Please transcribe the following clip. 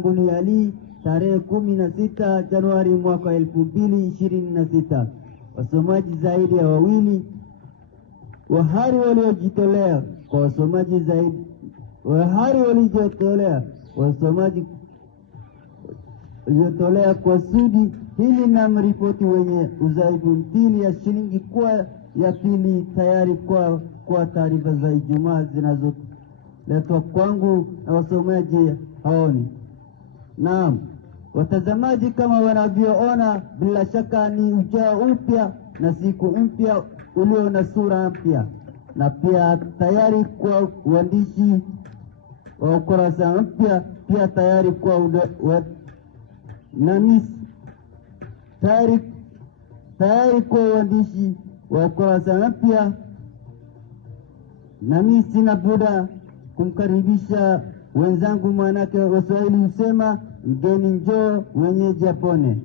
langu ni Ali, tarehe 16 Januari mwaka 2026. Wasomaji zaidi ya wawili. Wahari waliojitolea kwa wasomaji zaidi. Wahari waliojitolea wasomaji waliojitolea kwa sudi hili na mripoti wenye uzaifu mtili ya shilingi kwa ya pili tayari kwa taarifa za Ijumaa zinazoletwa kwangu na wasomaji haoni. Naam, watazamaji, kama wanavyoona, bila shaka ni ujao upya na siku mpya ulio na sura mpya, na pia tayari kwa uandishi wa ukurasa mpya, pia tayari kwa tayari kwa uandishi wa ukurasa mpya. Nami sina budi kumkaribisha wenzangu, manake Waswahili husema mgeni njoo wenyeji apone.